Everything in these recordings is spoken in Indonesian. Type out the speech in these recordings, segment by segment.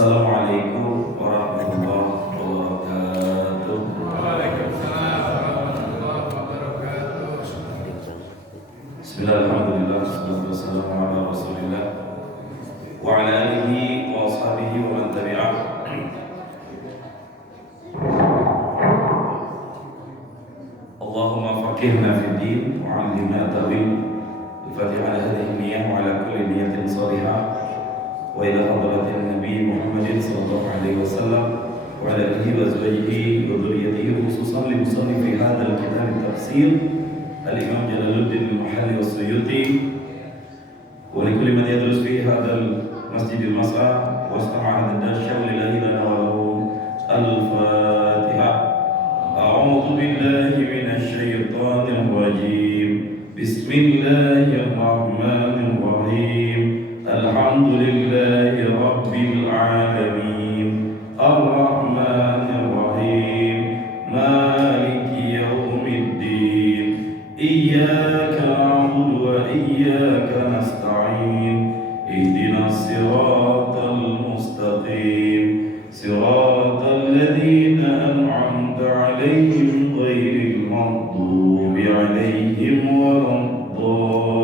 Assalamualaikum warahmatullahi wabarakatuh. Waalaikumsalam warahmatullahi wabarakatuh. Bismillahirrahmanirrahim. Wassalatu wassalamu ala Rasulillah wa ala alihi wa ashabihi wa man tabi'ah. Allahumma faqihna fid din wa 'allimna ta'wil. Al-Fatihah ala hadhihi niyyah wa ala kulli niyyatin salihah. Wa ila hadratin Nabi Muhammadin sallallahu alaihi wasallam wa ala alihi wa azwajihi wa dhurriyyatihi khususan li musannifi hadzal kitab at-tafsir al-Imam Jalaluddin al-Mahalli was-Suyuti wa li kulli man yadrus fi hadzal masjidil mas'a wa istama'a ad-darsha lillahi lana wa lahu al-Fatihah. A'udzu billahi minasy syaithanir rajim. Bismillahirrahmanirrahim. Alhamdulillahi rabbil alamin. Ar-Rahmanir Rahim. Maliki yaumiddin. Iyyaka na'budu wa iyyaka nasta'in. Ihdinas siratal mustaqim. Siratal ladzina an'amta 'alaihim ghairil maghdubi 'alaihim waladdallin.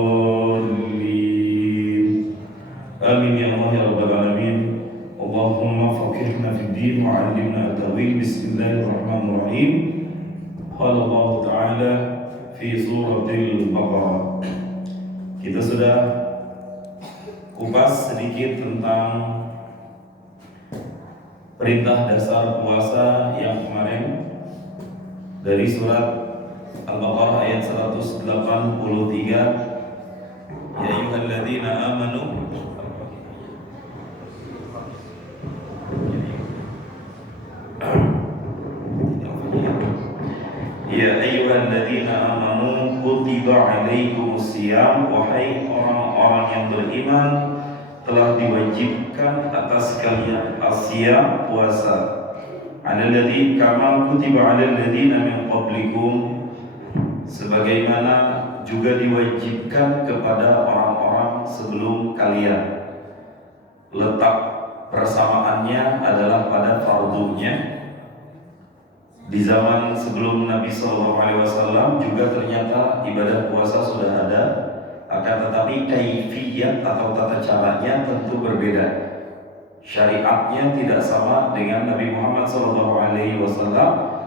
Amin ya Allah ya rabbal alamin. Allahumma faqihna fid din wa 'allimna at-ta'wil. Bismillahirrahmanirrahim. Qala Allah Ta'ala fi suratil Baqarah. Kita sudah kupas sedikit tentang perintah dasar puasa yang kemarin dari surat Al-Baqarah ayat 183. Ya ayyuhalladzina amanu Ya ayyuhalladzina amanu kutiba alaikumusiyam. Wahai orang-orang yang beriman, telah diwajibkan atas kalian asyam, puasa. Alladzi kama kutiba alal ladzina min qablikum, sebagaimana juga diwajibkan kepada orang-orang sebelum kalian. Letak persamaannya adalah pada fardunya. Di zaman sebelum Nabi SAW juga ternyata ibadah puasa sudah ada, akan tetapi kaifiyat atau tata caranya tentu berbeda. Syariatnya tidak sama dengan Nabi Muhammad SAW,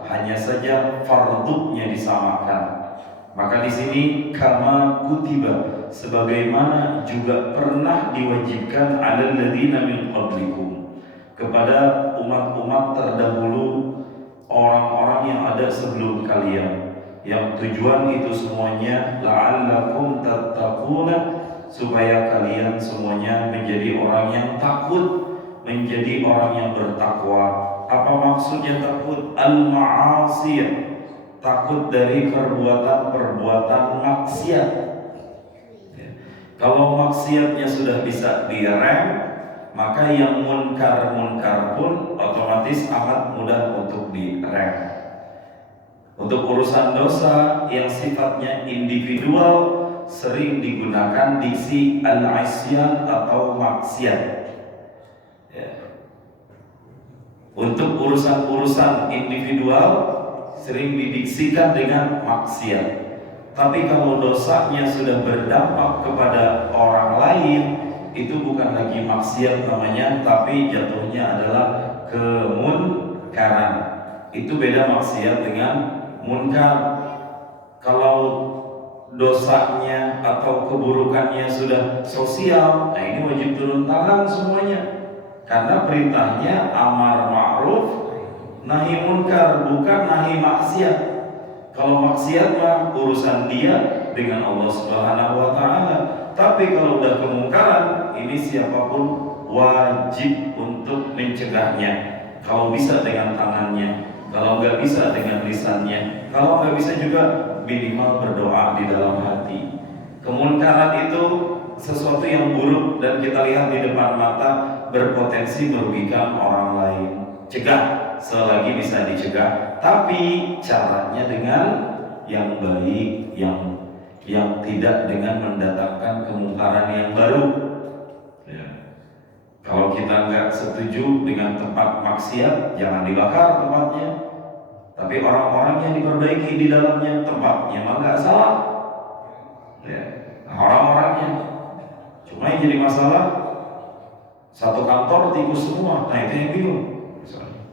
hanya saja fardunya disamakan. Maka di sini kama kutiba, sebagaimana juga pernah diwajibkan alal ladzina min qablikum, kepada umat-umat terdahulu, orang-orang yang ada sebelum kalian, yang tujuan itu semuanya la'allakum tattaquna, supaya kalian semuanya menjadi orang yang takut, menjadi orang yang bertakwa. Apa maksudnya takut? Al-ma'asiyah, takut dari perbuatan-perbuatan maksiat. Kalau maksiatnya sudah bisa direm, maka yang munkar-munkar pun otomatis amat mudah untuk direm. Untuk urusan dosa yang sifatnya individual, sering digunakan diksi al-isyan atau maksiat. Untuk urusan-urusan individual sering didiksikan dengan maksiat. Tapi kalau dosanya sudah berdampak kepada orang lain, itu bukan lagi maksiat namanya, tapi jatuhnya adalah kemunkaran. Itu beda maksiat dengan munkar. Kalau dosanya atau keburukannya sudah sosial, nah ini wajib turun tangan semuanya. Karena perintahnya amar ma'ruf nahi munkar, bukan nahi maksiat. Kalau maksiat mah urusan dia dengan Allah Subhanahu wa taala. Tapi kalau udah kemungkaran, ini siapapun wajib untuk mencegahnya. Kalau bisa dengan tangannya, kalau nggak bisa dengan lisannya, kalau nggak bisa juga minimal berdoa di dalam hati. Kemunkaran itu sesuatu yang buruk dan kita lihat di depan mata, berpotensi merugikan orang lain. Cegah selagi bisa dicegah, tapi caranya dengan yang baik, yang tidak dengan mendatangkan kemungkaran yang baru. Ya. Kalau Kalau kita nggak setuju dengan tempat maksiat, jangan dibakar tempatnya. Tapi orang-orangnya diperbaiki di dalamnya, tempatnya mah nggak salah. Ya, orang-orangnya. Cuma yang jadi masalah satu kantor tikus semua, nah itu yang bingung.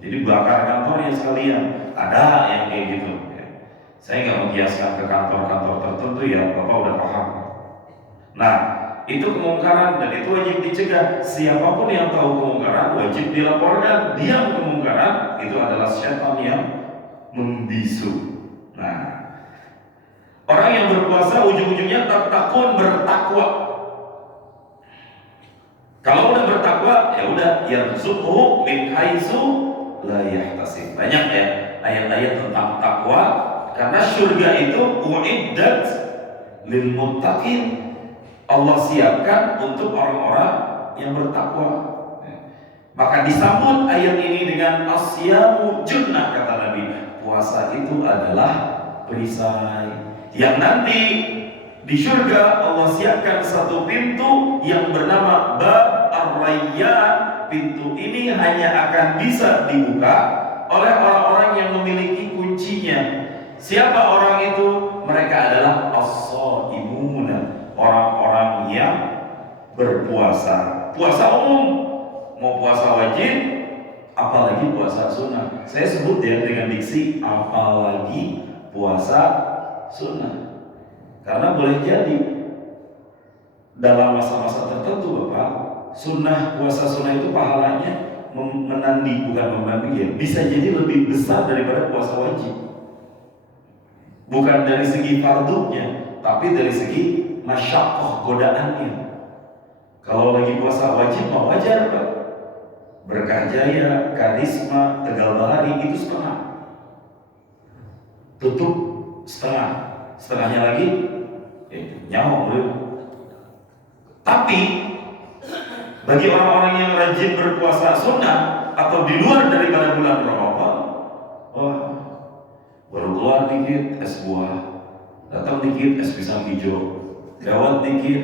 Jadi bakar kantornya sekalian. Ada yang kayak gitu. Ya. Saya nggak mengkiaskan ke kantor-kantor tertentu ya, Bapak udah paham. Nah, itu kemungkaran dan itu wajib dicegah. Siapapun yang tahu kemungkaran wajib dilaporkan. Diam kemungkaran itu adalah syaitan yang membisu. Nah, orang yang berpuasa ujung-ujungnya takun bertakwa. Kalau udah bertakwa, ya udah yarzuqhu min haitsu la yahtasib. Banyak ya ayat-ayat tentang takwa karena surga itu uiddat lil muttaqin. Allah siapkan untuk orang-orang yang bertakwa. Maka disambut ayat ini dengan asyamu junnah, kata Nabi. Puasa itu adalah perisai yang nanti di surga Allah siapkan satu pintu yang bernama Bab Ar-Rayyan. Pintu ini hanya akan bisa dibuka oleh orang-orang yang memiliki kuncinya. Siapa orang itu? Mereka adalah as-shaimuna, orang-orang yang berpuasa. Puasa umum, mau puasa wajib, apalagi puasa sunnah. Saya sebut ya dengan diksi apalagi puasa sunnah. Karena boleh jadi dalam masa-masa tertentu Bapak, puasa sunnah itu pahalanya menanding, bukan membanding ya, bisa jadi lebih besar daripada puasa wajib. Bukan dari segi fardunya, tapi dari segi masyaqqah, godaannya. Kalau lagi puasa wajib mau wajar Pak. Berkah Jaya, Karisma, Tegal Bahari itu setengah. Tutup setengah. Setengahnya lagi nyawa bro. Tapi bagi orang-orang yang rajin berpuasa sunnah atau di luar daripada bulan Ramadan, wah, baru keluar dikit es buah, datang dikit es pisang hijau, lewat dikit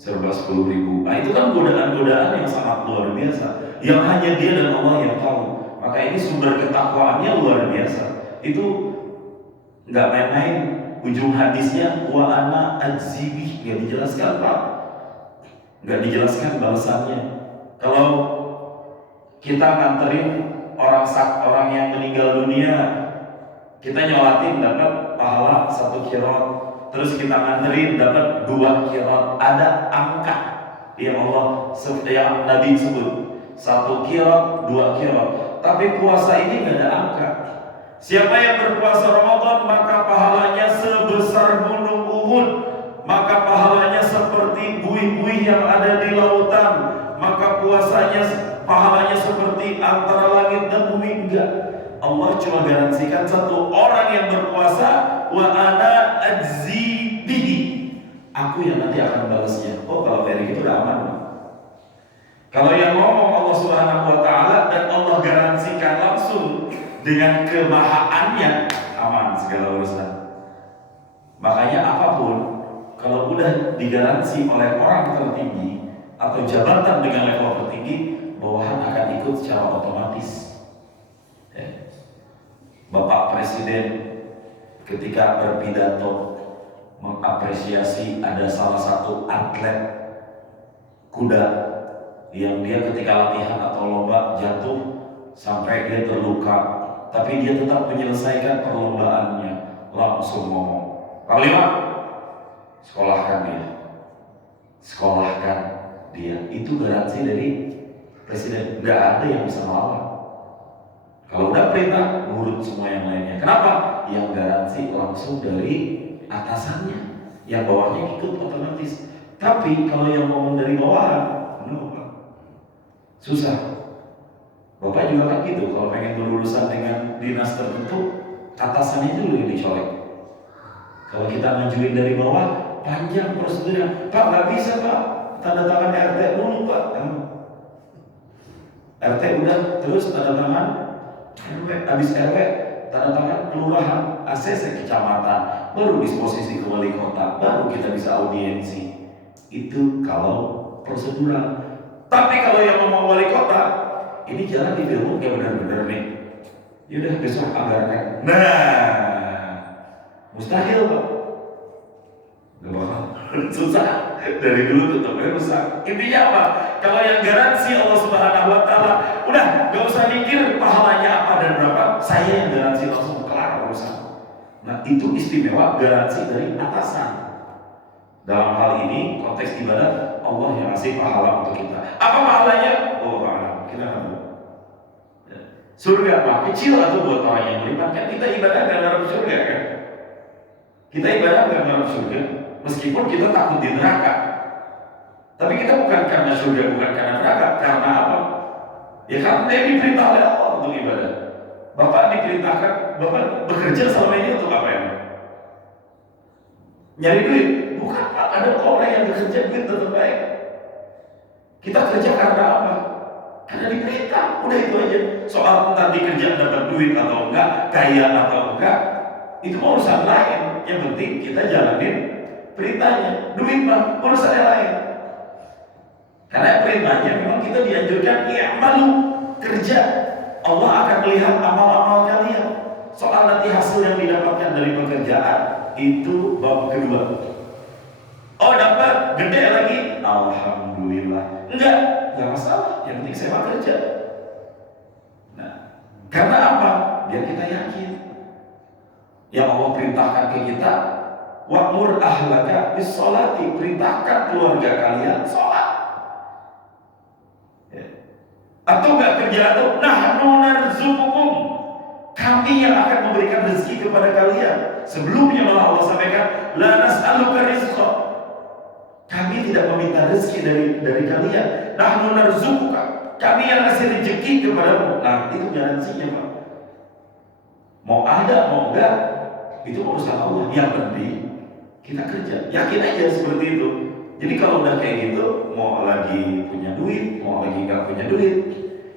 serba 10.000. Nah itu kan godaan-godaan yang sangat luar biasa, yang hanya dia dan Allah yang tahu. Maka ini sumber ketakwaannya luar biasa. Itu nggak main-main. Ujung hadisnya wa ana ajzibih, nggak dijelaskan Pak, nggak dijelaskan balasannya. Kalau kita nganterin orang yang meninggal dunia, kita nyolatin dapat pahala 1 qiraat, terus kita nganterin dapat 2 qiraat. Ada angka yang yang Nabi sebut 1 qiraat, 2 qiraat. Tapi puasa ini nggak ada angka. Siapa yang berpuasa Ramadan maka pahalanya sebesar gunung Uhud, maka pahalanya seperti buih-buih yang ada di lautan, maka pahalanya seperti antara langit dan bumi. Enggak, Allah cuma garansikan satu, orang yang berpuasa wa ana ajzi bihi, aku yang nanti akan balasnya. Oh, kalau dari itu udah aman. Kalau yang ngomong Allah Subhanahu wa taala dan Allah garansikan langsung dengan kemahaannya, aman segala urusan. Makanya apapun kalau udah digaransi oleh orang tertinggi atau jabatan dengan level tertinggi, bawahan akan ikut secara otomatis. Bapak Presiden ketika berpidato mengapresiasi ada salah satu atlet kuda yang dia ketika latihan atau lomba jatuh sampai dia terluka, tapi dia tetap menyelesaikan perlombaannya. Langsung ngomong, Panglima, sekolahkan dia. Itu garansi dari Presiden. Nggak ada yang bisa melawan. Kalau udah perintah, nurut semua yang lainnya. Kenapa? Yang garansi langsung dari atasannya, yang bawahnya ikut otomatis. Tapi kalau yang ngomong dari bawah, susah. Bapak juga kan gitu, kalau pengen berurusan dengan dinas tertentu, atasannya dulu yang dicolek. Kalau kita ngajuin dari bawah, panjang prosedurnya. Pak, nggak bisa Pak, tanda tangan RT dulu Pak. RT udah, terus tanda tangan RW, habis RW, tanda tangan kelurahan, ACC kecamatan, baru disposisi ke wali kota, baru kita bisa audiensi. Itu kalau prosedural. Tapi kalau yang ngomong ini jalan di film gak benar-benar nih. Yaudah besok anggarkan. Nah, mustahil Pak. Gak bakal. Susah. Dari dulu tetapnya rusak. Intinya apa? Kalau yang garansi Allah Subhanahu Wa Taala, udah gak usah mikir pahalanya apa dan berapa. Saya yang garansi langsung kelar urusan. Nah itu istimewa garansi dari atasan. Dalam hal ini konteks ibadah, Allah yang ngasih pahala untuk kita. Apa pahalanya? Oh pahala. Kita nggak tahu. Surga apa? Kecil atau buat orang yang beriman kan kita ibadah gak dalam surga kan? Kita ibadah gak dalam surga. Meskipun kita takut di neraka, tapi kita bukan karena surga, bukan karena neraka. Karena apa? Ya karena dia diperintah oleh Allah untuk ibadah. Bapak diperintahkan, Bapak bekerja selama ini untuk apa ya? Nyari duit? Bukan Pak, ada orang yang bekerja duit tetap baik. Kita kerja karena apa? Karena diperintah, udah itu aja. Soal nanti kerja dapat duit atau enggak, kaya atau enggak, itu urusan lain. Yang penting kita jalanin perintahnya. Duit mah urusannya lain. Karena perintahnya memang kita dianjurkan i'malu, kerja. Allah akan melihat amal-amal kalian. Soal nanti hasil yang didapatkan dari pekerjaan itu bab kedua. Oh dapat gede lagi, alhamdulillah. Enggak masalah. Yang penting saya kerja. Nah, karena apa? Biar kita yakin. Yang Allah perintahkan ke kita, wa'mur ahlaka bis sholati, perintahkan keluarga kalian sholat. Ya. Atau enggak kerja atau nahnu narzuqukum, kami yang akan memberikan rezeki kepada kalian. Sebelumnya malah Allah sampaikan la nas'aluka rizqa, kami tidak meminta rezeki dari kalian. Nahnu narzuquka, kami yang ngasih rezeki kepadamu. Nah itu garansinya Pak. Mau ada mau enggak, itu urusan Allah. Yang penting kita kerja, yakin aja seperti itu. Jadi kalau udah kayak gitu, mau lagi punya duit, mau lagi nggak punya duit,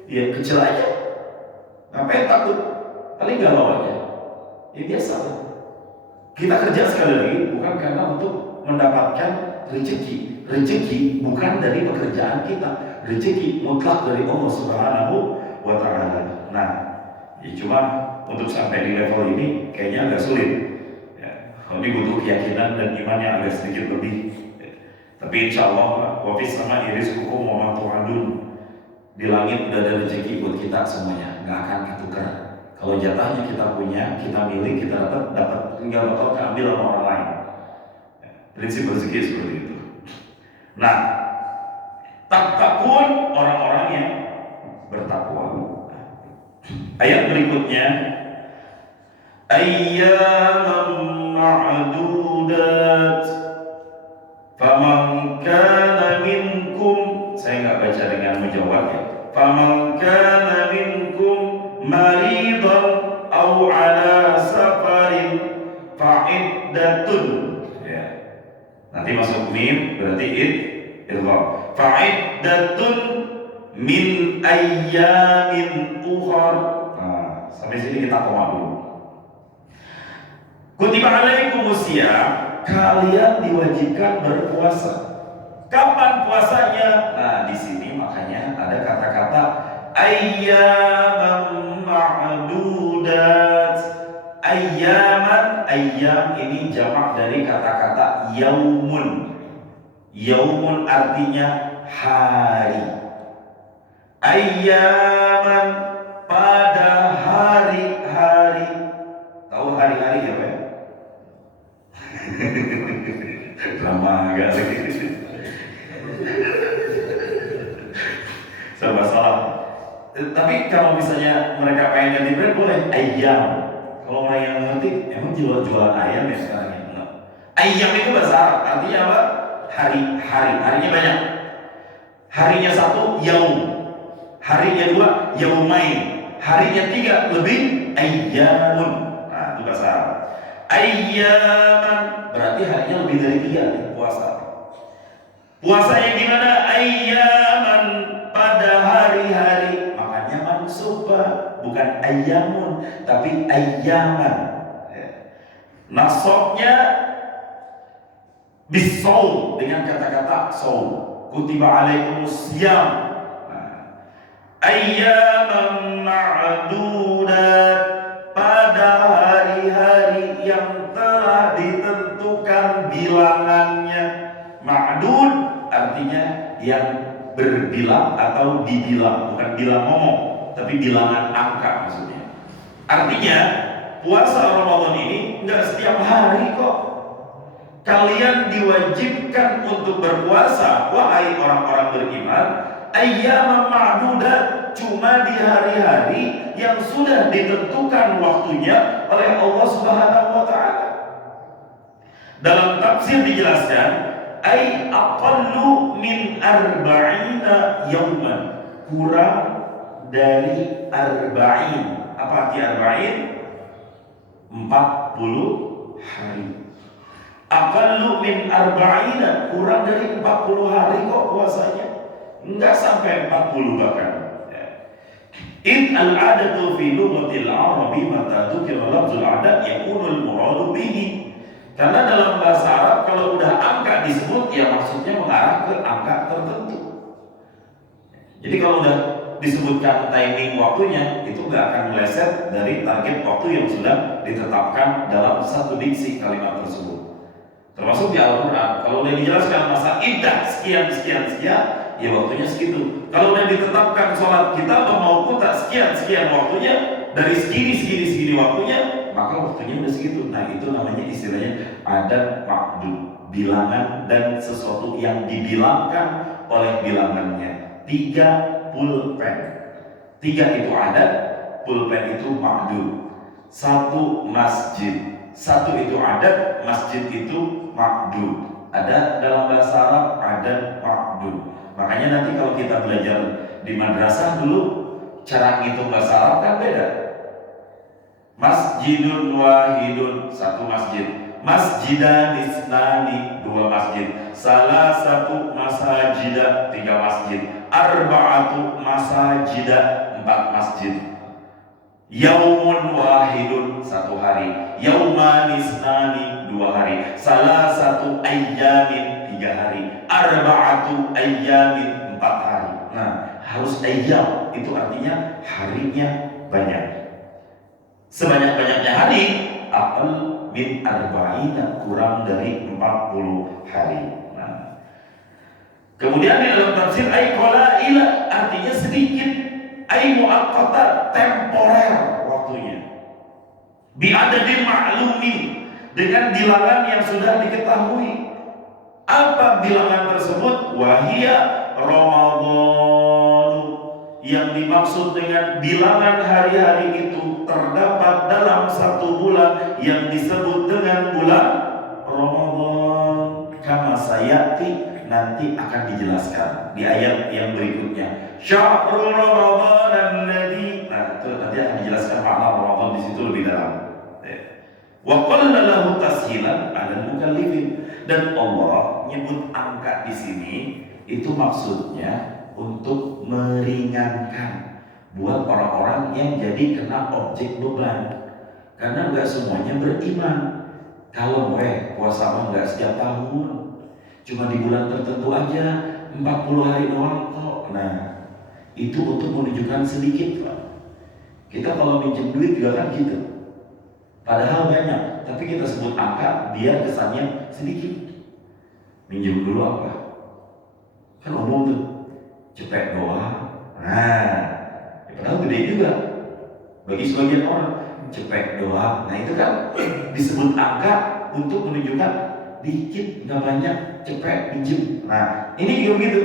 ya kecil aja. Ngapain takut? Paling galau aja. Ya biasa lah. Kita kerja sekali lagi bukan karena untuk mendapatkan rezeki. Rezeki bukan dari pekerjaan kita. Rezeki mutlak dari Allah Subhanahu wa Ta'ala. Nah, ya cuma untuk sampai di level ini kayaknya agak sulit. Ini butuh keyakinan dan iman yang agak sedikit lebih. Tapi insya Allah wafis sama iris hukum wa matu'adun, di langit udah ada rezeki buat kita semuanya, nggak akan ketukar. Kalau jatahnya kita punya, kita milik, kita dapat tinggal bakal keambil sama orang lain. Prinsip rezeki seperti itu. Nah, takun orang-orang yang bertakwa. Ayat berikutnya, ayyaman ma'dudat faman kana minkum, saya nggak baca dengan menjawab ya, faman kana minkum maridan au ala safarin fa'iddatun, ya. Nanti masuk mim berarti idgham, fa'iddatun min ayyamin ukhar. Nah, sampai sini kita koma dulu. Kutiba alaikumusiyam, kalian diwajibkan berpuasa. Kapan puasanya? Nah, di sini makanya ada kata-kata ayyaman ma'dudat. Ayyaman, ayyam ini jamak dari kata-kata yaumun. Yaumun artinya hari. Ayyaman, pada hari-hari. Tahu hari-hari apa ya? Lama kali. Serba salah. Tapi kalau misalnya mereka pengen ganti brand boleh ayam. Kalau orang yang ngerti, emang jualan ayam ya sekarang ya? Enggak. Ayam itu bahasa Arab, artinya apa? Hari-hari, harinya banyak. Harinya satu, yaum. Harinya dua, yaumain. Harinya tiga, lebih ayyamun. Nah, itu bahasa Arab. Ayyaman, berarti harinya lebih dari 3 nih, puasa. Puasanya gimana? Ayyaman, pada hari-hari. Makanya mansubah, bukan ayyamun, tapi ayyaman. Nasabnya bisaum, dengan kata-kata saum. Kutiba alaikumus siyam. ayyaman ma'dudat, pada hari-hari yang telah ditentukan bilangannya. Ma'dud artinya yang berbilang atau dibilang, bukan bilang ngomong, tapi bilangan angka maksudnya. Artinya puasa Ramadan ini enggak setiap hari kok. Kalian diwajibkan untuk berpuasa, wahai orang-orang beriman, ayyaman ma'dudat, cuma di hari-hari yang sudah ditentukan waktunya oleh Allah Subhanahu wa taala. Dalam tafsir dijelaskan, ay aqallu min arba'ina yauman, kurang dari arba'in. Apa arti arba'in? 40 hari. Aqallu min arba'ina, kurang dari 40 hari kok puasanya. Enggak sampai 40 bahkan. In al-adatu fi lughatil arabi mata dzukira lafzul adad yakunul muradu bihi. Karena dalam bahasa Arab kalau udah angka disebut ya maksudnya mengarah ke angka tertentu. Jadi kalau udah disebutkan timing waktunya itu nggak akan meleset dari target waktu yang sudah ditetapkan dalam satu diksi kalimat tersebut. Termasuk di Al-Quran, kalau udah dijelaskan masa iddah sekian, ya waktunya segitu. Kalau udah ditetapkan sholat kita mau kuta sekian waktunya, dari segini waktunya, maka waktunya udah segitu. Nah itu namanya istilahnya adat ma'dud, bilangan dan sesuatu yang dibilangkan oleh bilangannya. 3 pulpen, 3 itu adat, pulpen itu ma'dud. 1 masjid, 1 itu adat, masjid itu ma'dud. Ada dalam bahasa Arab adat ma'dud. Makanya nanti kalau kita belajar di madrasah dulu, cara ngitung bahasa Arab kan beda. Masjidun wahidun, 1 masjid. Masjidan isnani, 2 masjid. Salah 1 masajidah, 3 masjid. Arba'atu masajidah, 4 masjid. Yaumun wahidun, 1 hari. Yauman isnani, 2 hari. Salah 1 ayyamin, 3 hari. Arba'atu ayyamin, 4 hari. Nah, harus ayyam, itu artinya harinya banyak. Sebanyak-banyaknya hari, aqal min arba'ina, kurang dari 40 hari. Nah, kemudian di dalam tafsir ay qalaila, artinya sedikit. Ay mu'aqqata, temporer waktunya. Bi'adadin ma'lumin, dengan bilangan yang sudah diketahui. Apa bilangan tersebut? Wahia Ramadan. Yang dimaksud dengan bilangan hari-hari itu terdapat dalam 1 bulan yang disebut dengan bulan Ramadan. Kama sayati, nanti akan dijelaskan di ayat yang berikutnya. Syahrul Ramadan alladzi, nah itu nanti akan dijelaskan makna Ramadan di situ lebih dalam. Wa qalla lahu tashilan 'ala mukallifin, dan Allah nyebut angka di sini itu maksudnya untuk meringankan buat orang-orang yang jadi kena objek beban. Karena nggak semuanya beriman. Kalau puasa mah nggak setiap tahun, cuma di bulan tertentu aja, 40 hari doang kok. Nah, itu untuk menunjukkan sedikit, Pak. Kita kalau minjem duit juga kan gitu. Padahal banyak, tapi kita sebut angka biar kesannya sedikit. Minjem dulu apa? Kan umum tuh, cepet doang. Nah, padahal gede juga. Bagi sebagian orang, cepet doang. Nah itu kan disebut angka untuk menunjukkan dikit, nggak banyak, cepet, minjem. Nah, ini juga begitu.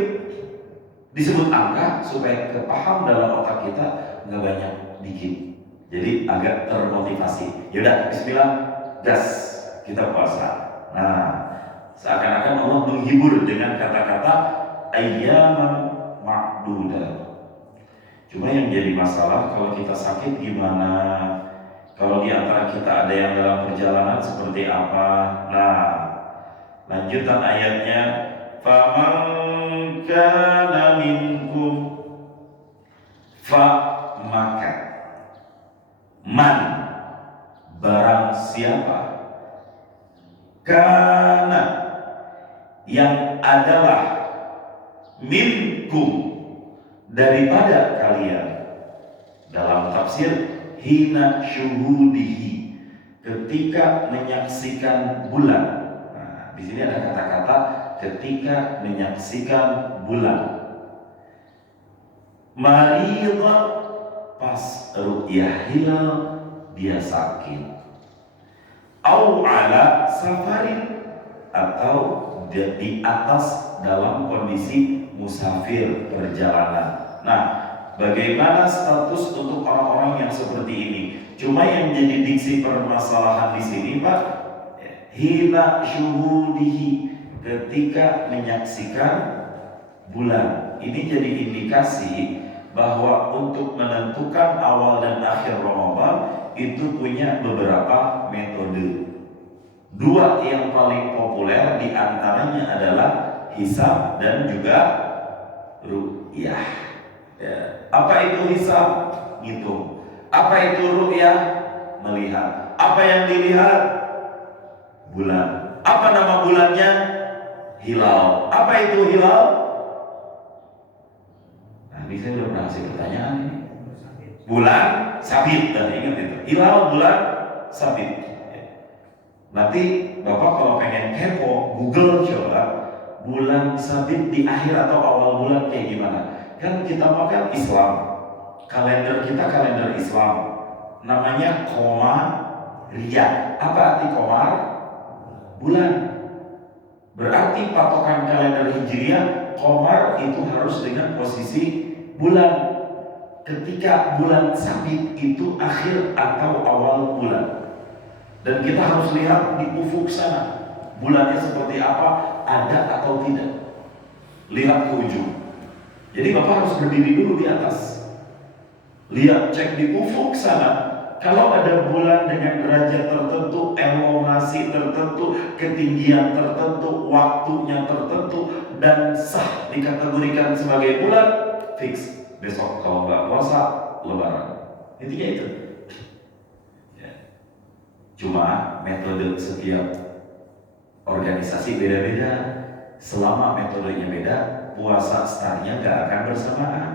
Disebut angka supaya kepaham dalam otak kita, nggak banyak, dikit. Jadi agak termotivasi. Yaudah, bismillah, gas, kita puasa. Nah, seakan-akan Allah menghibur dengan kata-kata ayyaman ma'dudat. Cuma yang jadi masalah kalau kita sakit gimana? Kalau di antara kita ada yang dalam perjalanan seperti apa? Nah, lanjutan ayatnya, faman kana minkum, maka man, barang siapa, kana, yang adalah, minkum, daripada kalian. Dalam tafsir, hina syuhudihi, ketika menyaksikan bulan. Nah, di sini ada kata-kata ketika menyaksikan bulan. Maridah, pas ru'yah hilal dia sakit. Au ala safarin, atau di atas dalam kondisi musafir perjalanan. Nah, bagaimana status untuk orang-orang yang seperti ini? Cuma yang jadi diksi permasalahan di sini, Pak, hina syuhudihi, ketika menyaksikan bulan. Ini jadi indikasi bahwa untuk menentukan awal dan akhir Ramadan itu punya beberapa metode. Dua yang paling populer diantaranya adalah hisab dan juga ru'yah. Ya. Apa itu hisab? Ngitung. Apa itu ru'yah? Melihat. Apa yang dilihat? Bulan. Apa nama bulannya? Hilal. Apa itu hilal? Nah, ini saya udah pernah kasih pertanyaan ini. Bulan sabit, ingat itu. Hilal bulan sabit. Nanti Bapak kalau pengen kepo, Google coba bulan sabit di akhir atau awal bulan kayak gimana. Kan kita makan Islam, kalender kita kalender Islam, namanya Qamariyah. Apa arti Qamar? Bulan. Berarti patokan kalender Hijriah, Qamar itu harus dengan posisi bulan. Ketika bulan sabit itu akhir atau awal bulan. Dan kita harus lihat di ufuk sana, bulannya seperti apa, ada atau tidak. Lihat ke ujung. Jadi Bapak harus berdiri dulu di atas. Lihat, cek di ufuk sana. Kalau ada bulan dengan derajat tertentu, elongasi tertentu, ketinggian tertentu, waktunya tertentu, dan sah dikategorikan sebagai bulan, fix. Besok kalau nggak puasa, lebaran. Intinya itu. Cuma metode setiap organisasi beda-beda. Selama metodenya beda, puasa startnya gak akan bersamaan.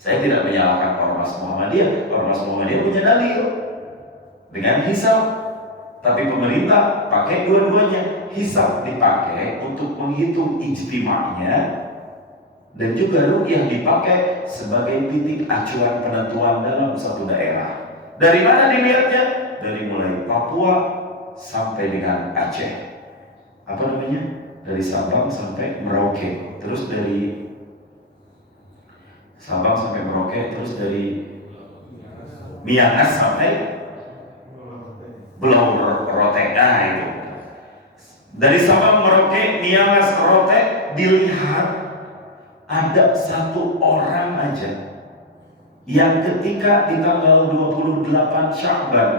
Saya tidak menyalahkan Ormas Muhammadiyah. Ormas Muhammadiyah punya dalil dengan hisab. Tapi pemerintah pakai dua-duanya. Hisab dipakai untuk menghitung ijtima'nya, dan juga ru'yah dipakai sebagai titik acuan penentuan dalam satu daerah. Dari mana dilihatnya? Dari mulai Papua sampai dengan Aceh. Apa namanya? Dari Sabang sampai Merauke. Terus dari Sabang sampai Merauke, terus dari Miangas sampai Pulau Rote. Nah, itu. Dari Sabang, Merauke, Miangas, Rote, dilihat ada satu orang aja yang ketika di tanggal 28 Sya'ban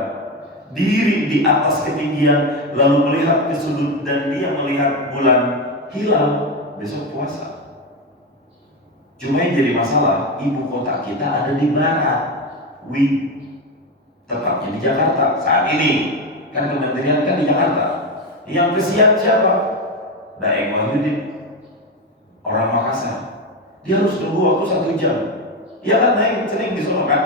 diri di atas ketinggian lalu melihat ke sudut dan dia melihat bulan hilal, besok puasa. Cuma yang jadi masalah, ibu kota kita ada di barat, tetapnya di Jakarta saat ini. Kan kementerian kan di Jakarta. Yang kesian siapa? Daeng Wahyudin, orang Makassar. Dia harus tunggu waktu 1 jam. Ya kan, Daeng sering di sono kan?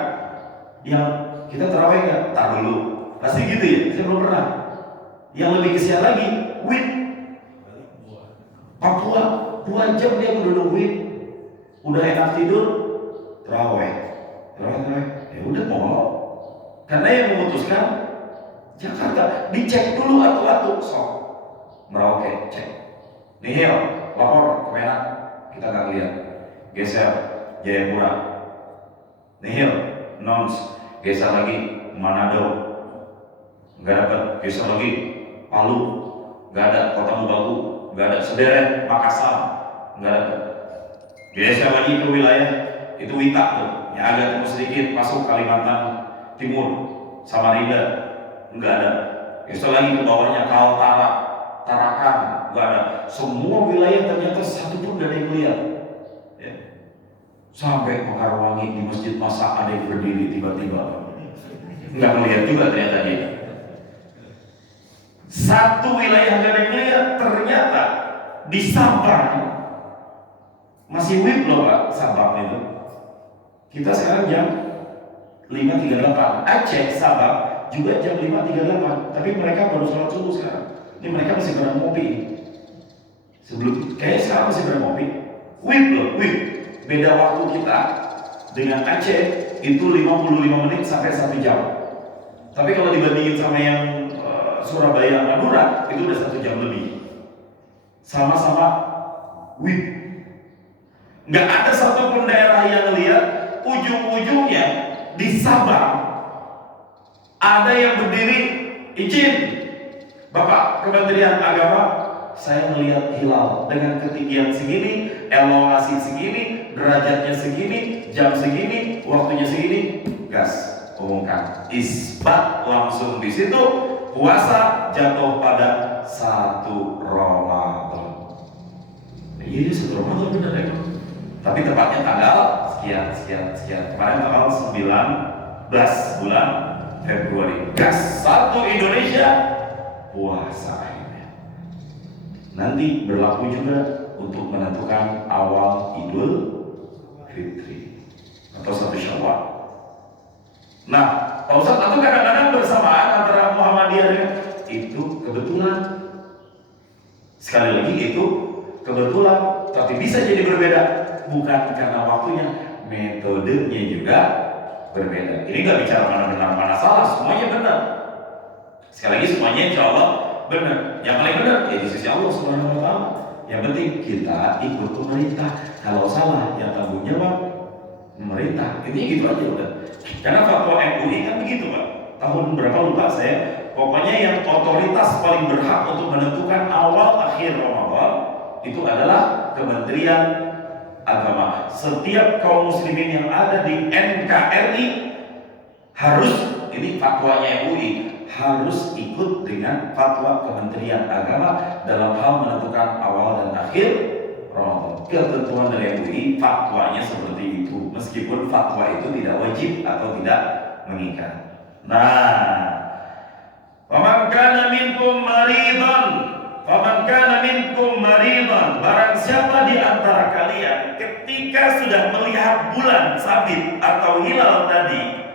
Yang kita terawih nggak? Tar dulu. Pasti gitu ya, saya belum pernah. Yang lebih kesian lagi, Papua, 2 jam dia udah nungguin. Udah enak tidur, terawih. Ya udah mau. Karena yang memutuskan Jakarta, dicek dulu atu-atu. Sok Merauke, cek. Nihil, lapor ke Menak, kita nggak lihat. Geser Jayapura. Nihil, Nons, geser lagi Manado, nggak dapat. Geser lagi Palu, nggak ada. Kota Mubagu, nggak ada. Sederet Makassar, nggak dapat. Geser lagi ke wilayah itu Wita tuh, yang agak tunggu sedikit masuk Kalimantan Timur, Samarinda, nggak ada. Geser lagi ke bawahnya Kaltara, Tarakan, nggak ada. Semua wilayah ternyata satu pun nggak ada yang lihat. Ya. Sampai Mekarwangi di Masjid Masa ada yang berdiri tiba-tiba, nggak melihat juga ternyata dia. Satu wilayah nggak ada yang lihat, ternyata di Sabang masih loh Pak, Sabang itu Kita sekarang jam 5.38. Aceh, Sabah juga jam 5.38. Tapi mereka baru sholat subuh sekarang. Ini mereka masih pada ngopi. Sebelum, kayak sekarang masih pada ngopi. Wih. Beda waktu kita dengan Aceh itu 55 menit sampai 1 jam. Tapi kalau dibandingin sama yang Surabaya, Madura, itu udah 1 jam lebih. Sama-sama wih. Nggak ada satupun daerah yang lihat ujung-ujungnya di Sabang ada yang berdiri, izin Bapak Kementerian Agama, saya melihat hilal dengan ketinggian segini, elongasi segini, derajatnya segini, jam segini, waktunya segini, gas, umumkan, isbat langsung di situ. Puasa jatuh pada 1 Ramadan. Iya, 1 Ramadan benar ya. Tapi tepatnya tanggal sekian. Kemarin tanggal 19 bulan Februari. Gas, 1 Indonesia puasa akhirnya. Nanti berlaku juga untuk menentukan awal Idul Fitri atau 1 Syawal. Nah, Pak Ustadz, atau kadang-kadang bersamaan antara Muhammadiyah dengan itu kebetulan. Sekali lagi itu kebetulan, tapi bisa jadi berbeda. Bukan karena waktunya, metodenya juga berbeda. Ini nggak bicara mana benar mana salah, semuanya benar. Sekali lagi semuanya insya Allah benar. Yang paling benar ya di sisi Allah Subhanahu wa Ta'ala. Yang penting kita ikut pemerintah. Kalau salah yang tanggung jawab pemerintah. Ini gitu aja udah. Karena fatwa MUI kan begitu Pak. Tahun berapa lupa saya. Pokoknya yang otoritas paling berhak untuk menentukan awal akhir Ramadan itu adalah Kementerian Agama. Setiap kaum muslimin yang ada di NKRI harus, ini fatwanya MUI, harus ikut dengan fatwa Kementerian Agama dalam hal menentukan awal dan akhir Ramadan. Ketentuan dari MUI fatwanya seperti itu, meskipun fatwa itu tidak wajib atau tidak mengikat. Nah, faman kana minkum maridan, barang siapa di antara kalian ketika sudah melihat bulan sabit atau hilal tadi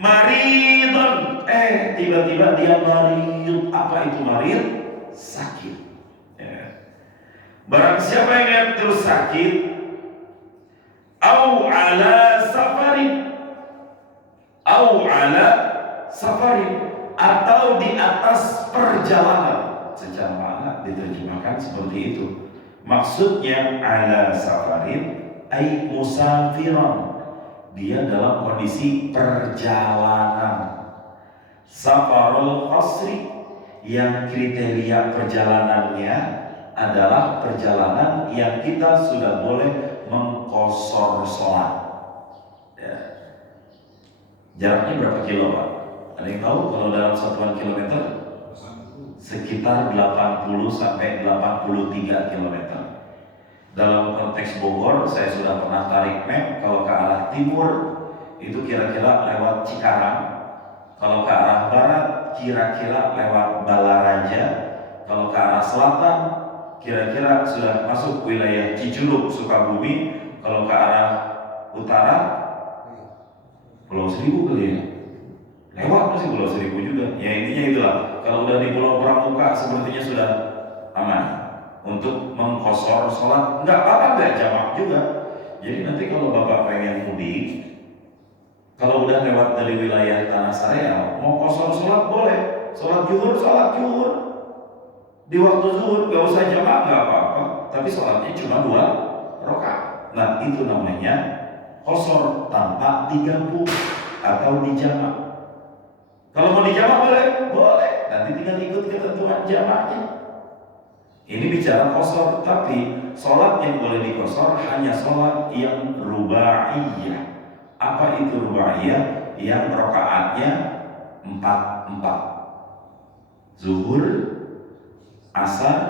maridon, tiba-tiba dia marid. Apa itu marid? Sakit. Barang siapa yang terus sakit, au ala safarin, atau di atas perjalanan. Secara makna diterjemahkan seperti itu. Maksudnya ala safarin ay musafiran, dia dalam kondisi perjalanan. Safarul qasri, yang kriteria perjalanannya adalah perjalanan yang kita sudah boleh mengqashar sholat. Ya. Jaraknya berapa kilo Pak? Ada yang tahu kalau dalam satuan kilometer? Sekitar 80 sampai 83 kilometer. Dalam konteks Bogor, saya sudah pernah tarik map. Kalau ke arah timur itu kira-kira lewat Cikarang. Kalau ke arah barat kira-kira lewat Balaraja. Kalau ke arah selatan kira-kira sudah masuk wilayah Ciculuk, Sukabumi. Kalau ke arah utara Pulau Seribu kali ya. Lewat masih Pulau Seribu juga. Ya intinya itulah. Kalau udah di Pulau Pramuka sepertinya sudah aman untuk mengqashar sholat. Enggak apa-apa, enggak jamak juga. Jadi nanti kalau Bapak pengen mudik, kalau udah lewat dari wilayah Tanah Sareal, mau qashar sholat boleh. Sholat zuhur di waktu zuhur, gak usah jamak, gak apa-apa. Tapi sholatnya cuma 2 rakaat. Nah itu namanya qashar tanpa digabung atau dijamak. Kalau mau dijamak boleh. Nanti tinggal ikut ketentuan jamaknya. Ini bicara qashar, tapi sholat yang boleh diqashar hanya sholat yang rubaiyah. Apa itu rubaiyah? Yang rakaatnya 4-4. Zuhur, asar,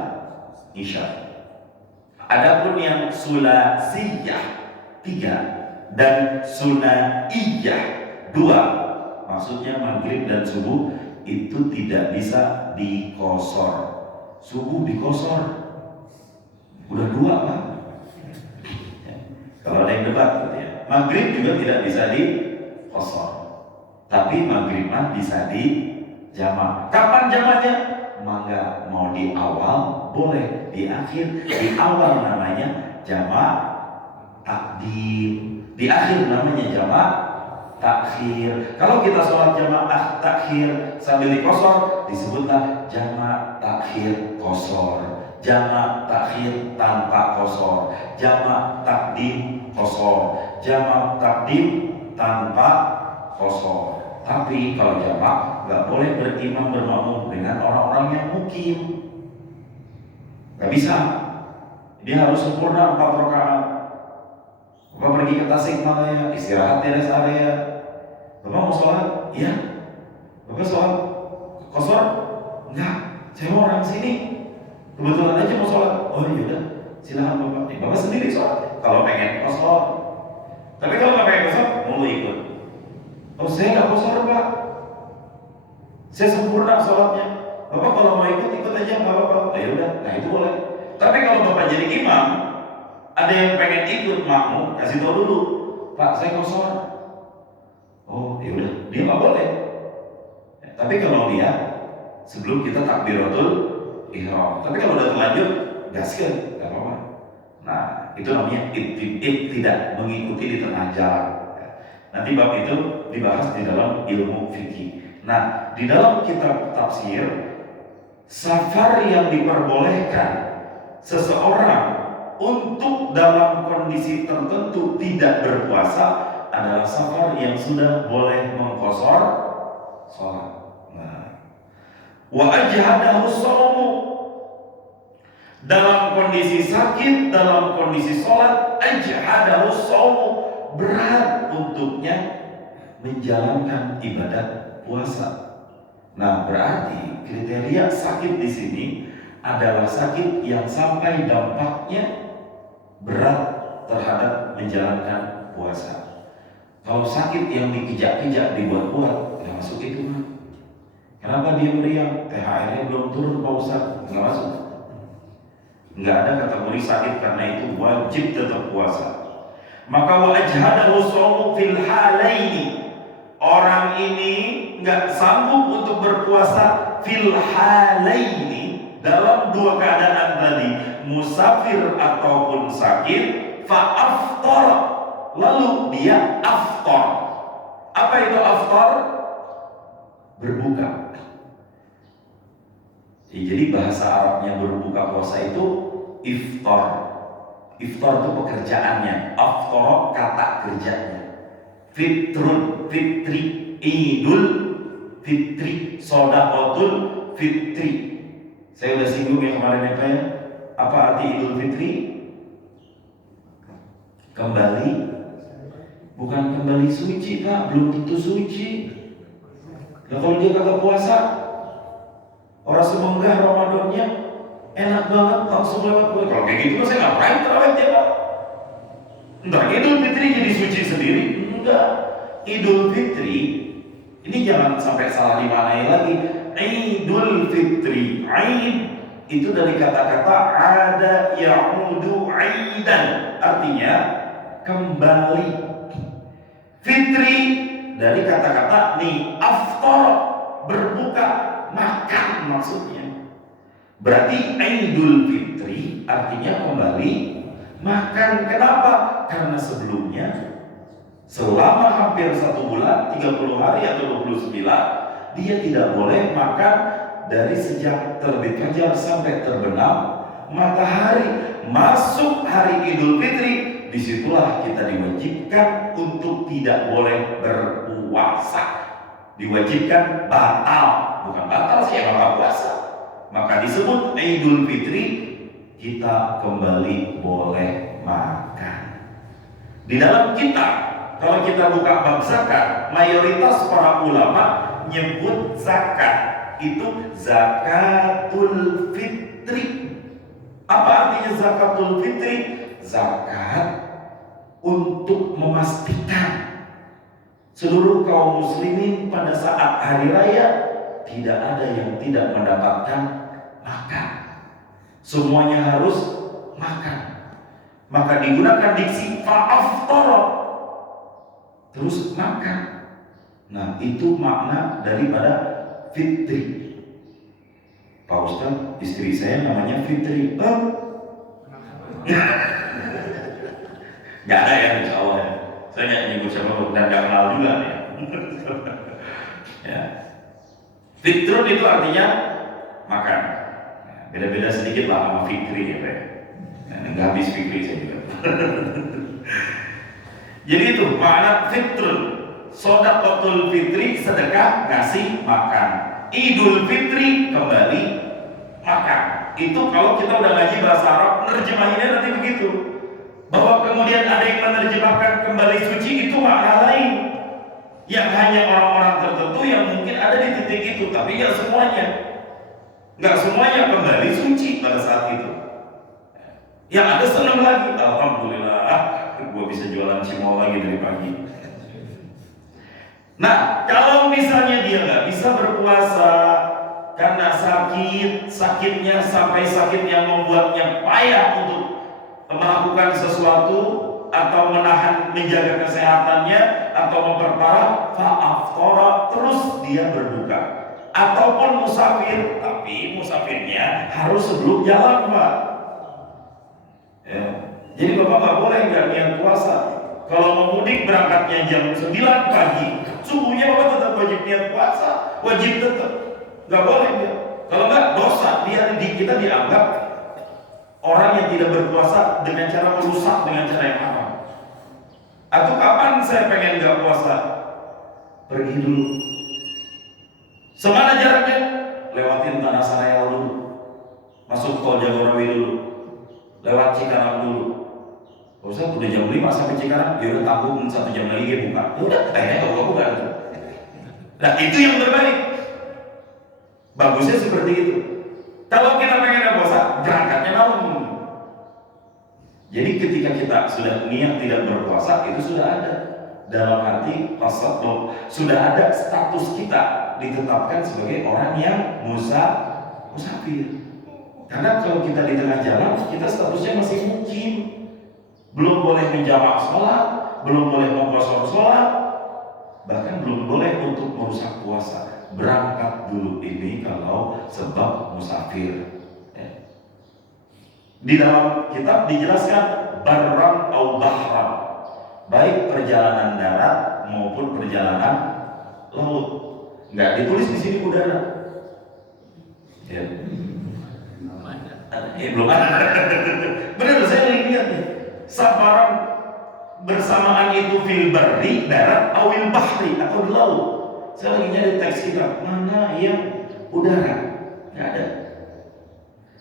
isya. Adapun yang sulasiyah 3 dan sunaiyah 2, maksudnya maghrib dan subuh, itu tidak bisa diqashar. Subuh diqashar udah 2 Pak. Kalau ada yang debat gitu ya. Maghrib juga tidak bisa di qasar. Tapi maghrib mah bisa di jamak. Kapan jamaknya? Mangga, mau di awal boleh, di akhir. Di awal namanya jamak takdim, di akhir namanya jamak takhir. Kalau kita sholat jamak takhir sambil dikosor, disebutlah jamak takhir kosor, jamak takhir tanpa kosor, jamak takdim kosor, jamak takdim tanpa kosor. Tapi kalau jamak nggak boleh berimam bermakmum dengan orang-orang yang mukim, nggak bisa. Dia harus sempurna 4 rakaat. Bapak pergi ke Tasikmalaya, istirahat di rest area. Bapak mau sholat? Iya. Bapak sholat kosor? Enggak, saya mau orang sini. Kebetulan aja mau sholat. Oh yaudah, silahkan Bapak. Bapak sendiri sholat. Kalau pengen kosor. Tapi kalau nggak pengen kosor, mau ikut. Oh saya nggak kosor Pak. Saya sempurna sholatnya. Bapak kalau mau ikut aja nggak apa-apa. Oh yaudah, nah itu boleh. Tapi kalau Bapak jadi imam, ada yang pengen ikut makmum, kasih tahu dulu, Pak saya kosor. Oh yaudah, dia nggak boleh. Tapi kalau dia sebelum kita takbiratul ihram. Tapi kalau udah terlanjur, gaskan, nggak apa-apa. Nah itu namanya tidak mengikuti di tengah jalan. Nanti bab itu dibahas di dalam ilmu fikih. Nah di dalam kitab tafsir, safar yang diperbolehkan seseorang untuk dalam kondisi tertentu tidak berpuasa adalah safar yang sudah boleh mengqasar sholat. Wa ajhadahu shaumu, dalam kondisi sakit, dalam kondisi sholat, ajhadahu shaumu, berat untuknya menjalankan ibadah puasa. Nah berarti kriteria sakit di sini adalah sakit yang sampai dampaknya berat terhadap menjalankan puasa. Kalau sakit yang dikejak-kejak dibuat-buat, nggak masuk itu mah. Kenapa dia meriang? THR-nya belum turun Pak Ustaz, nggak masuk. Nggak ada kategori sakit karena itu wajib tetap puasa. Maka wa ajhadahu shaumu fil halaini, orang ini nggak sanggup untuk berpuasa fil halaini, dalam 2 keadaan tadi, musafir ataupun sakit, fa'aftar, lalu dia aftar. Apa itu aftar? Berbuka. Jadi bahasa Arabnya berbuka puasa itu iftar. Iftar itu pekerjaannya, aftar kata kerjanya. Fitrun, fitri, idul fitri, shadaqatul fitri. Saya udah singgung yang kemarin apa ya? Apa arti Idul Fitri? Kembali, bukan kembali suci Pak, belum tentu suci. Nah kalau dia kagak puasa, orang semenggah Ramadannya enak banget langsung lewat gue. Kalau kayak gitu saya ngapain terawih dia Pak? Entar Idul Fitri jadi suci sendiri? Enggak. Idul Fitri ini jangan sampai salah dimaknai lagi. Idul Fitri, Aid itu dari kata-kata ada ya'udu aidan, artinya kembali. Fitri dari kata-kata ni aftar, berbuka, makan maksudnya. Berarti Idul Fitri artinya kembali makan. Kenapa? Karena sebelumnya selama hampir 1 bulan, 30 hari atau 29, dia tidak boleh makan dari sejak terbit fajar sampai terbenam matahari. Masuk hari Idul Fitri, disitulah kita diwajibkan untuk tidak boleh berpuasa. Diwajibkan batal, bukan batal sih, emang gak puasa. Maka disebut Idul Fitri, kita kembali boleh makan. Di dalam kitab, kalau kita buka bab zakat, mayoritas para ulama nyebut zakat itu zakatul fitri. Apa artinya zakatul fitri? Zakat untuk memastikan seluruh kaum muslimin pada saat hari raya tidak ada yang tidak mendapatkan makan. Semuanya harus makan. Maka digunakan diksi fa'aftara, terus makan. Nah, itu makna daripada fitri. Pak Ustadz, istri saya namanya Fitri. Gak ada ya, insya Allah ya. Saya nggak nyebut siapa dan gak kenal juga ya. Ya. Fitrun itu artinya makan. Beda-beda sedikit lah sama fikri ya Pak. Nggak habis fikri saya juga. Jadi itu makna fitrun. Shadaqatul fitri, sedekah ngasih makan. Idul fitri kembali makan. Itu kalau kita udah ngaji bahasa Arab, nerjemahinnya nanti begitu. Bahwa kemudian ada yang menerjemahkan kembali suci, itu makna lain yang hanya orang-orang tertentu yang mungkin ada di titik itu, tapi nggak semuanya. Nggak semuanya kembali suci pada saat itu. Yang ada senang lagi, alhamdulillah, gue bisa jualan cimol lagi dari pagi. Nah, kalau misalnya dia nggak bisa berpuasa karena sakitnya sampai sakit yang membuatnya payah untuk melakukan sesuatu atau menjaga kesehatannya atau memperparah, fa'aftara, terus dia berbuka. Ataupun musafir, tapi musafirnya harus sebelum jalan Pak. Ya. Jadi Bapak nggak boleh nggak niat puasa. Kalau mau mudik berangkatnya jam 9 pagi, subuhnya Bapak tetap wajib niat puasa, wajib tetap. Nggak boleh ya. Kalau nggak dosa, kita dianggap orang yang tidak berpuasa dengan cara merusak dengan cara yang haram. Atau kapan saya pengen nggak puasa? Pergi dulu. Semana jaraknya? Lewatin Tanah Saraya dulu. Masuk tol Jagorawi dulu. Lewat Cikarang dulu. Ustaz udah jam 5 sampai Cikarang, ya udah tanggung 1 jam lagi dia buka. Udah, kayaknya kalau buka itu. Nah, itu yang terbaik. Bagusnya seperti itu. Kalau kita pengen puasa, berangkatnya malam. Jadi ketika kita sudah niat tidak berpuasa, itu sudah ada dalam hati sudah ada status kita ditetapkan sebagai orang yang musafir. Karena kalau kita di tengah jalan, kita statusnya masih mukim, belum boleh menjamak sholat, belum boleh mengkosor sholat, bahkan belum boleh untuk merusak puasa. Berangkat dulu ini kalau sebab musafir. Di dalam kitab dijelaskan barran au bahran, baik perjalanan darat maupun perjalanan laut. Nggak ditulis di sini udara. Ya. Belum ada. Benar, saya lagi lihat nih. Safaran bersamaan itu fil barri, darat, awil bahri, atau di laut. Saya lagi nyari teks kita, mana yang udara? Nggak ada.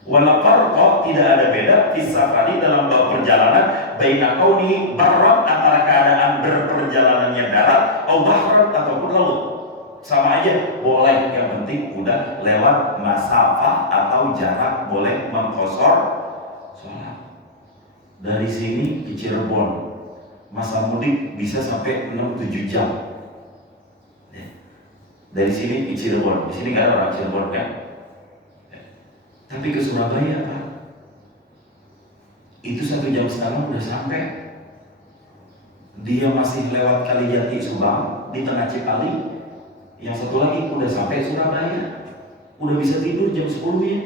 Wala farqa, tidak ada beda fisafari dalam bab perjalanan baina kauni barran, antara keadaan berperjalanannya darat atau bahran ataupun laut. Sama aja, boleh, yang penting udah lewat masafah atau jarak, boleh mengkosor sholat. Dari sini ke Cirebon, masa mudik bisa sampai 6-7 jam. Dari sini ke Cirebon, di sini nggak ada orang Cirebon kan? Tapi ke Surabaya Pak, itu 1,5 jam udah sampai. Dia masih lewat Kalijati Subang, di tengah Cipali. Yang satu lagi udah sampai Surabaya, udah bisa tidur jam 10 ya.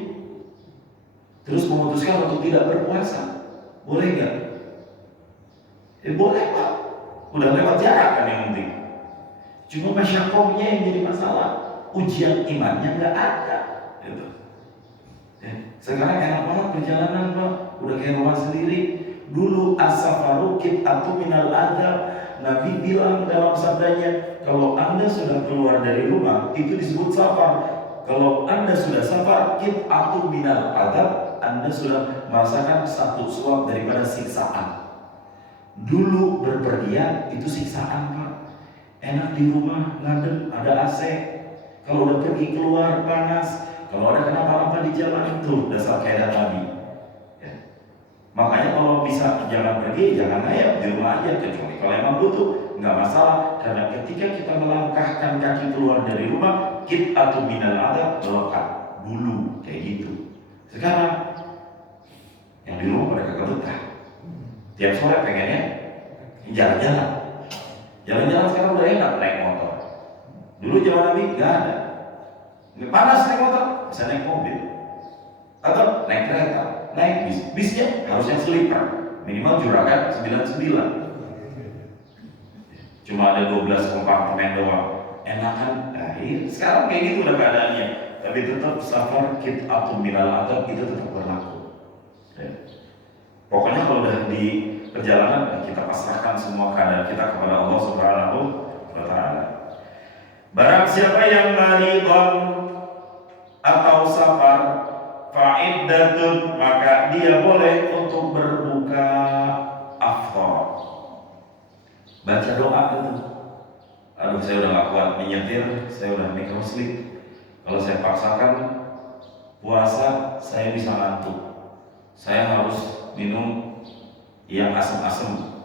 Terus memutuskan untuk tidak berpuasa, boleh nggak? Boleh Pak, udah lewat jarak kan yang penting. Cuma masyakohnya yang jadi masalah, ujian imannya nggak ada. Gitu. Sekarang enak banget perjalanan Pak, udah kayak rumah sendiri. Dulu as-safaru qit'atu minal adab. Nabi bilang dalam sabdanya, kalau Anda sudah keluar dari rumah, itu disebut safar. Kalau Anda sudah safar, qit'atu minal adab, Anda sudah merasakan satu suap daripada siksaan. Dulu berpergian itu siksaan Pak. Enak di rumah, ngadem, ada AC. Kalau udah pergi keluar panas. Kalau ada kenapa-napa di jalan, itu dasar kaidah Nabi. Ya. Makanya kalau bisa jangan pergi, jangan ngayap, di rumah aja. Kecuali kalau emang butuh, nggak masalah. Karena ketika kita melangkahkan kaki keluar dari rumah, qit'atu minal adab, melekat dulu kayak gitu. Sekarang yang di rumah pada kagak betah. Tiap sore pengennya jalan-jalan. Jalan-jalan sekarang udah enak naik motor. Dulu zaman Nabi nggak ada. Panas naik motor, bisa naik mobil. Atau naik kereta, naik bis. Bisnya harus yang sleeper, minimal juragan 99. Cuma ada 12 kompartemen doang. Enakan, sekarang kayak gitu udah keadaannya. Tapi tetap safar kit atau minal adab itu tetap berlaku. Ya. Pokoknya kalau udah di perjalanan kita pasrahkan semua keadaan kita kepada Allah Subhanahu wa Ta'ala. Barang siapa yang maridon atau safar fa'iddatun, maka dia boleh untuk berbuka afthar. Baca doa itu. Aduh, saya udah gak kuat menyetir, saya udah microslip. Kalau saya paksakan puasa, saya bisa ngantuk. Saya harus minum yang asam-asam.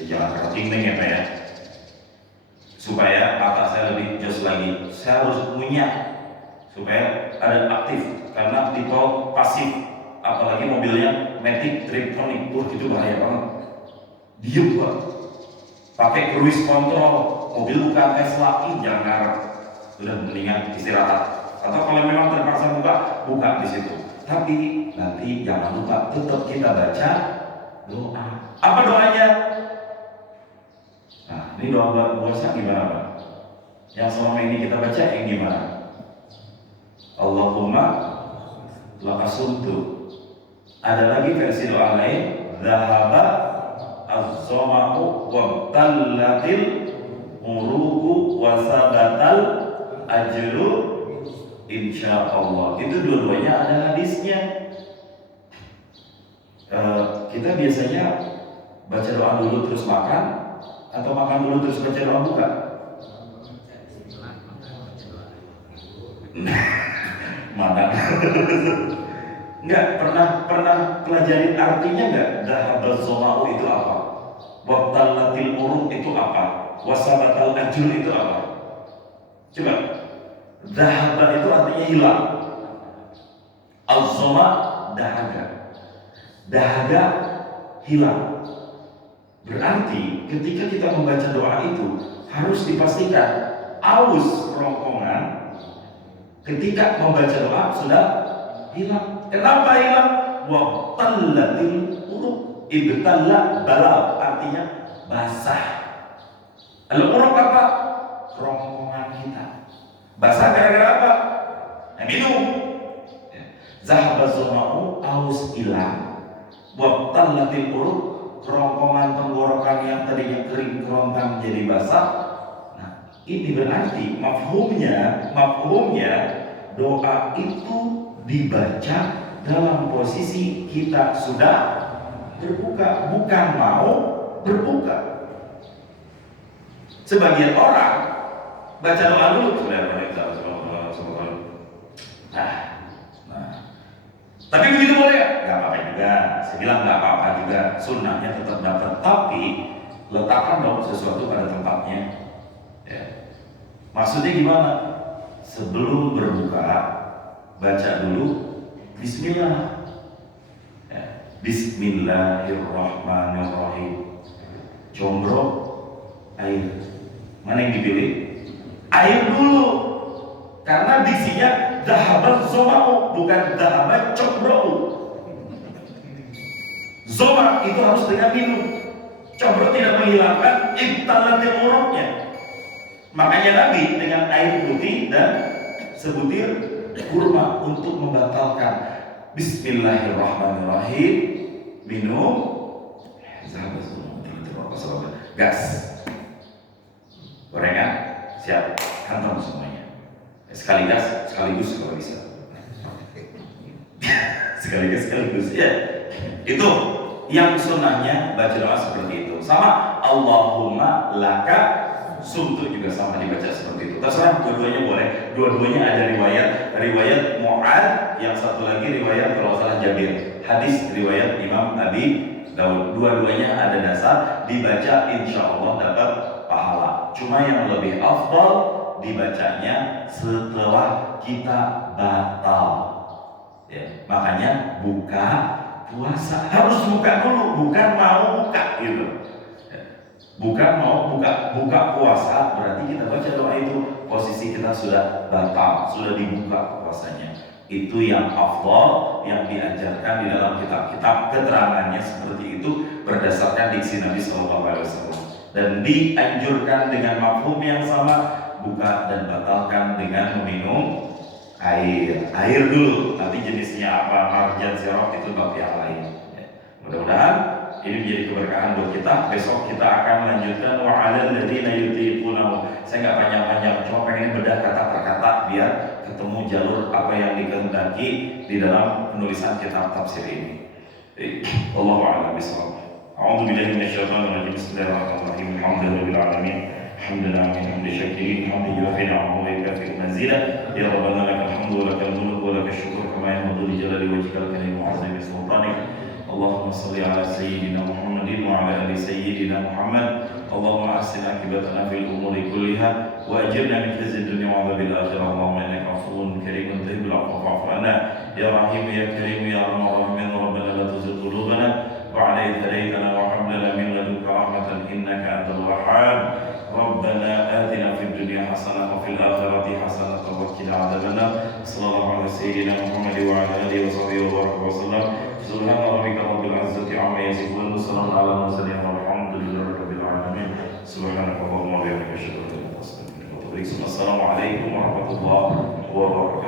Jangan ketingling ya Pak ya. Supaya mata saya lebih jos lagi. Saya harus ngunyah supaya ada aktif, karena di tol pasif, apalagi mobilnya Matic Triptronic, itu bahaya banget. Diem Pak. Pakai cruise control, mobil bukan Tesla, jangan ngarep. Udah mendingan istirahat. Atau kalau memang terpaksa buka di situ. Tapi nanti jangan lupa tetap kita baca doa. Apa doanya? Nah, ini doa puasa gimana Pak? Yang selama ini kita baca yang gimana? Allahumma lakasuntu. Ada lagi versi doa lain, zahaba az-zama'u wa tallatil muruku wa sabatal ajru insyaallah. Itu dua-duanya ada hadisnya. Kita biasanya baca doa dulu terus makan, atau makan dulu terus baca doa buka? Mana? Enggak pernah pelajarin artinya enggak? Dhahabaz zama'u itu apa? Wabtallatil uruk itu apa? Wasabatal ajur itu apa? Coba. Dhahaba itu artinya hilang. Az-zama dahaga. Dahaga hilang. Berarti ketika kita membaca doa itu harus dipastikan aus kerongkongan ketika membaca doa sudah hilang. Kenapa hilang? Wa tallatil uruk. Ibtalla balal, artinya basah. Al-uruk apa? Kerongkongan kita. Basah gara-gara apa? Minum. Zahaba zama'u, aus hilang. Wa tallatil uruk, kerongkongan tenggorokan yang tadinya kering kerontang jadi basah. Nah, ini berarti mafhumnya doa itu dibaca dalam posisi kita sudah berbuka, bukan mau berbuka. Sebagian orang baca doa dulu, tapi begitu boleh ya? Gak apa-apa juga. Saya bilang gak apa-apa juga, sunnahnya tetap dapat. Tapi letakkan dong sesuatu pada tempatnya. Ya. Maksudnya gimana? Sebelum berbuka, baca dulu Bismillah. Ya. Bismillahirrahmanirrahim. Combrok air. Mana yang dipilih? Air dulu. Karena diksinya dhahabat zoma'u, bukan dhahabat combrok. Zoma itu harus dengan minum. Combrok tidak menghilangkan ibtalatil uruknya. Makanya Nabi dengan air putih dan sebutir kurma untuk membatalkan. Bismillahirrahmanirrahim. Minum. Gas. Gorengan siap, hantam semuanya. Sekali gas, sekaligus kalau bisa. sekaligus ya. Itu yang sunnahnya baca doa seperti itu. Sama Allahumma laka sumtu juga sama dibaca seperti itu. Terserah, dua-duanya boleh. Dua-duanya ada riwayat Mu'ad, yang satu lagi riwayat kalau salah Jabir. Hadis riwayat Imam Abi Daud. Dua-duanya ada dasar dibaca, insya Allah dapat pahala. Cuma yang lebih afdal dibacanya setelah kita batal. Ya, makanya buka puasa harus buka dulu, bukan mau buka gitu. Ya. Bukan mau buka puasa berarti kita baca doa itu posisi kita sudah batal, sudah dibuka puasanya. Itu yang afdal, yang diajarkan di dalam kitab-kitab, keterangannya seperti itu berdasarkan diksi Nabi SAW. Dan dianjurkan dengan mafhum yang sama, buka dan batalkan dengan meminum air dulu. Nanti jenisnya apa, marjan, sirop, itu bab yang lain. Mudah-mudahan ini menjadi keberkahan buat kita. Besok kita akan lanjutkan wa'alal ladzina yutiqunahu. Saya nggak panjang-panjang, cuma pengen bedah kata per kata biar ketemu jalur apa yang dikehendaki di dalam penulisan kitab tafsir ini. Allahu a'lam bishawab. A'udzu billahi minasyaitonir rajim. Bismillahirrahmanirrahim. Alhamdulillahil alamin. Hamdan hamdan syakirin, hamdan yuwafi ni'amahu wa yukafi mazidah. Ya Rabbana lakal hamdu wa lakal mulku wa lakal syukru kama yanbaghi li jalali wajhikal karim wa 'azimi sultanik. اللهم صل على سيدنا محمد وعلى ال سيدنا محمد. اللهم احسن عاقبتنا في الامور كلها واجرنا من خزي الدنيا وعذاب الاخره. اللهم انك عفو كريم تحب العفو فاعف عنا يا رحيم يا كريم يا ارحم الراحمين. ربنا لا تزغ قلوبنا بعد إذ هديتنا وهب لنا من لدنك رحمه انك انت الوهاب. ربنا آتنا في الدنيا حسنه وفي الاخره حسنه وقنا عذاب النار. صلى الله على سيدنا محمد وعلى اله وصحبه وبارك وسلم. سبحان ربك رب العزة عما يصفون وسلام على المرسلين والحمد لله رب العالمين. سبحانك اللهم وبحمدك أشهد أن لا إله إلا أنت أستغفرك وأتوب إليك. السلام عليكم ورحمة الله وبركاته.